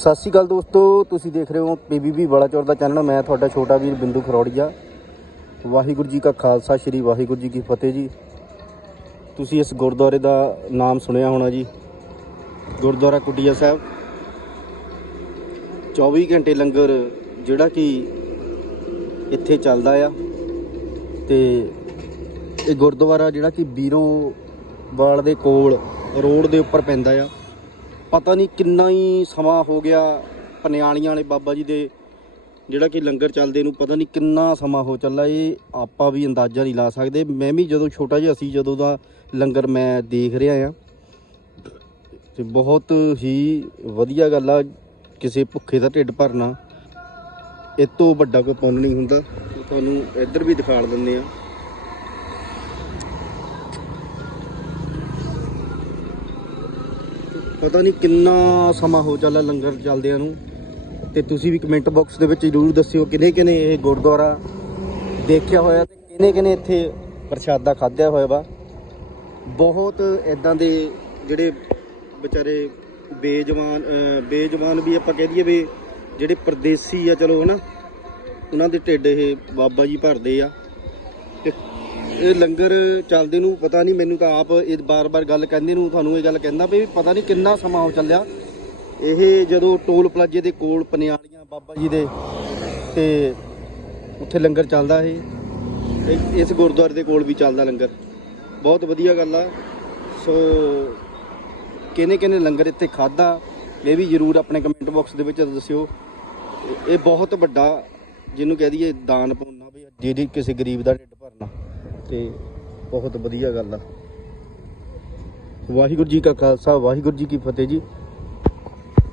ਸਤਿ ਸ਼੍ਰੀ ਅਕਾਲ ਦੋਸਤੋ, ਤੁਸੀਂ ਦੇਖ ਰਹੇ ਹੋ ਪੀਬੀਬੀ ਬਲਾਚੌਰ ਦਾ ਚੈਨਲ ਮੈਂ ਤੁਹਾਡਾ ਛੋਟਾ ਵੀਰ ਬਿੰਦੂ ਖਰੋੜੀਆ। ਵਾਹਿਗੁਰੂ ਜੀ ਕਾ ਖਾਲਸਾ, ਸ੍ਰੀ ਵਾਹਿਗੁਰੂ ਜੀ ਕੀ ਫਤਿਹ ਜੀ। ਤੁਸੀਂ ਇਸ ਗੁਰਦੁਆਰੇ ਦਾ ਨਾਮ ਸੁਣਿਆ ਹੋਣਾ ਜੀ। ਗੁਰਦੁਆਰਾ ਕੁਟੀਆ ਸਾਹਿਬ। 24 ਘੰਟੇ ਲੰਗਰ ਜਿਹੜਾ ਕਿ ਇੱਥੇ ਚੱਲਦਾ ਆ। ਤੇ ਇਹ ਗੁਰਦੁਆਰਾ ਜਿਹੜਾ ਕਿ ਬੀਰੋਂ ਵਾਲ ਦੇ ਕੋਲ ਰੋਡ ਦੇ ਉੱਪਰ ਪੈਂਦਾ ਆ। ਪਤਾ ਨਹੀਂ ਕਿੰਨਾ ਹੀ ਸਮਾਂ ਹੋ ਗਿਆ ਪਨਿਆਲੀਆਂ ਵਾਲੇ ਬਾਬਾ ਜੀ ਦੇ, ਜਿਹੜਾ ਕਿ ਲੰਗਰ ਚੱਲਦੇ ਨੂੰ ਪਤਾ ਨਹੀਂ ਕਿੰਨਾ ਸਮਾਂ ਹੋ ਚੱਲਾ, ਇਹ ਆਪਾਂ ਵੀ ਅੰਦਾਜ਼ਾ ਨਹੀਂ ਲਾ ਸਕਦੇ। ਮੈਂ ਵੀ ਜਦੋਂ ਛੋਟਾ ਜਿਹਾ ਸੀ, ਜਦੋਂ ਦਾ ਲੰਗਰ ਮੈਂ ਦੇਖ ਰਿਹਾ ਆ ਤੇ ਬਹੁਤ ਹੀ ਵਧੀਆ ਗੱਲ ਆ, ਕਿਸੇ ਭੁੱਖੇ ਦਾ ਢਿੱਡ ਭਰਨਾ। ਇਹ ਤੋਂ ਵੱਡਾ ਕੋਈ ਪੁੰਨ ਨਹੀਂ ਹੁੰਦਾ। ਤੁਹਾਨੂੰ ਇੱਧਰ ਵੀ ਦਿਖਾ ਦਿੰਦੇ ਆ ਪਤਾ ਨਹੀਂ ਕਿੰਨਾ ਸਮਾਂ ਹੋ ਚੱਲਾ ਲੰਗਰ ਚੱਲਦਿਆਂ ਨੂੰ। ਤੇ ਤੁਸੀਂ ਵੀ ਕਮੈਂਟ ਬਾਕਸ ਦੇ ਵਿੱਚ ਜਰੂਰ ਦੱਸਿਓ ਕਿਨੇ ਕਿਨੇ ਇਹ ਗੁਰਦੁਆਰਾ ਦੇਖਿਆ ਹੋਇਆ ਤੇ ਕਿਨੇ ਕਿਨੇ ਇੱਥੇ ਪ੍ਰਸ਼ਾਦਾ ਖਾਧਿਆ ਹੋਇਆ ਵਾ। ਬਹੁਤ ਇਦਾਂ ਦੇ ਜਿਹੜੇ ਵਿਚਾਰੇ ਬੇਜਵਾਨ ਬੇਜਵਾਨ ਵੀ ਆਪਾਂ ਕਹਿ ਦਈਏ ਵੀ ਜਿਹੜੇ ਪਰਦੇਸੀ ਆ, ਚਲੋ ਹਨਾ, ਉਹਨਾਂ ਦੇ ਢਿੱਡ ਇਹ ਬਾਬਾ ਜੀ ਭਰਦੇ ਆ। ਇਹ ਲੰਗਰ ਚੱਲਦੇ ਨੂੰ ਪਤਾ ਨਹੀਂ, ਮੈਨੂੰ ਤਾਂ ਆਪ ਇਹ ਬਾਰ-ਬਾਰ ਗੱਲ ਕਹਿੰਦੇ ਨੂੰ, ਤੁਹਾਨੂੰ ਇਹ ਗੱਲ ਕਹਿੰਦਾ ਵੀ ਪਤਾ ਨਹੀਂ ਕਿੰਨਾ ਸਮਾਂ ਹੋ ਚੱਲਿਆ। ਇਹ ਜਦੋਂ ਟੋਲ ਪਲਾਜੇ ਦੇ ਕੋਲ ਪਨਿਆਲੀਆਂ, ਬਾਬਾ ਜੀ ਦੇ, ਤੇ ਉੱਥੇ ਲੰਗਰ ਚੱਲਦਾ ਇਹ। ਇਸ ਗੁਰਦੁਆਰੇ ਦੇ ਕੋਲ ਵੀ ਚੱਲਦਾ ਲੰਗਰ। ਬਹੁਤ ਵਧੀਆ ਗੱਲ ਆ। ਸੋ ਕਿਹਨੇ ਕਿਹਨੇ ਲੰਗਰ ਇੱਥੇ ਖਾਦਾ ਇਹ ਵੀ ਜਰੂਰ ਆਪਣੇ ਕਮੈਂਟ ਬਾਕਸ ਦੇ ਵਿੱਚ ਦੱਸਿਓ। ਇਹ- ਬਹੁਤ ਵੱਡਾ, ਜਿਹਨੂੰ ਕਹਿ ਦਈਏ ਦਾਨ ਪੁੰਨ ਵੀ ਜਿਹੜੀ ਕਿਸੇ ਗਰੀਬ ਦਾ ਤੇ ਬਹੁਤ ਵਧੀਆ ਗੱਲ ਆ। ਵਾਹਿਗੁਰੂ ਜੀ ਕਾ ਖਾਲਸਾ ਵਾਹਿਗੁਰੂ ਜੀ ਕੀ ਫਤਿਹ ਜੀ।